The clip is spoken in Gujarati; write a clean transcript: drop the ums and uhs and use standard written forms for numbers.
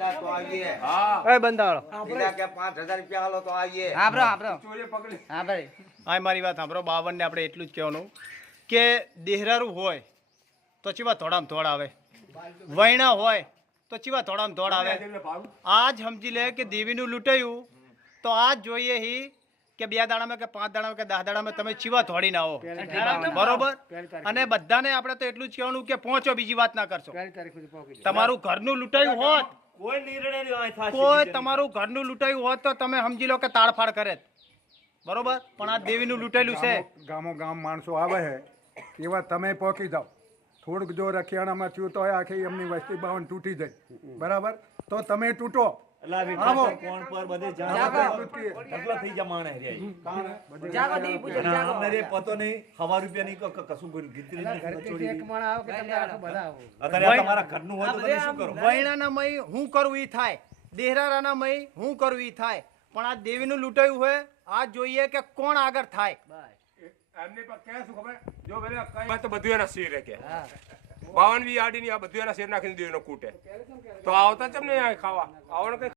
તો આવીએ એ બંધાળો બીજા કે 5000 રૂપિયા હાલો તો આવીએ ચોરી પકડી હા મારી વાત સાંભળો 52 ને આપણે એટલું જ કહેવાનું કે દેહરારું હોય તો ચીવા થોડામાં થોડ આવે વૈણા હોય તો ચીવા થોડામાં થોડ આવે આજ સમજી લે કે દેવીનું લૂંટાયું તો આજ જોઈએ હી કે 2 દાડામાં કે 5 દાડામાં કે 10 દાડામાં તમે ચીવા થોડીને આવો બરોબર અને બધાને આપણે તો એટલું જ કહેવાનું કે પહોંચો બીજી વાત ના કરશો તમારું ઘરનું લૂંટાયું હોત કોઈ નિર્ણય નહીં થાય કોઈ તમારું ઘરનું લૂંટાયું હોત તો તમે સમજી લો કે તાડફાડ કરે બરોબર પણ આ દેવીનું લૂંટેલું છે ગામો ગામ માણસો આવે છે એવા તમે પહોંચી જાઓ થોડુંક જો રખિયાણામાં થયું તો આખી એમની વસ્તી બાવન તૂટી જાય બરાબર તો તમે તૂટો કોણ પર બધે ઢગલા થઈ જા માણે રે રે પતો નહીં 1000 રૂપિયા ની કશું કોઈ ગીતરી નહીં છોડી અત્યારે તમારા ઘરનું હોય તો તમે શું કરો વૈણાના મય હું કરું ઈ થાય દેહરાના મય હું કરું ઈ થાય પણ આ દેવીનું લૂંટાયું હોય આ જોઈએ કે કોણ આગળ થાય એમને પર કે શું ખબર જો પેલા કઈ તો બધું એના શેર કે 52 આડી ની આ બધું એના શેર નાખીને દેવીનો કૂટે તો આવતા ચમ નહીં ખાવા આવવાનું કઈ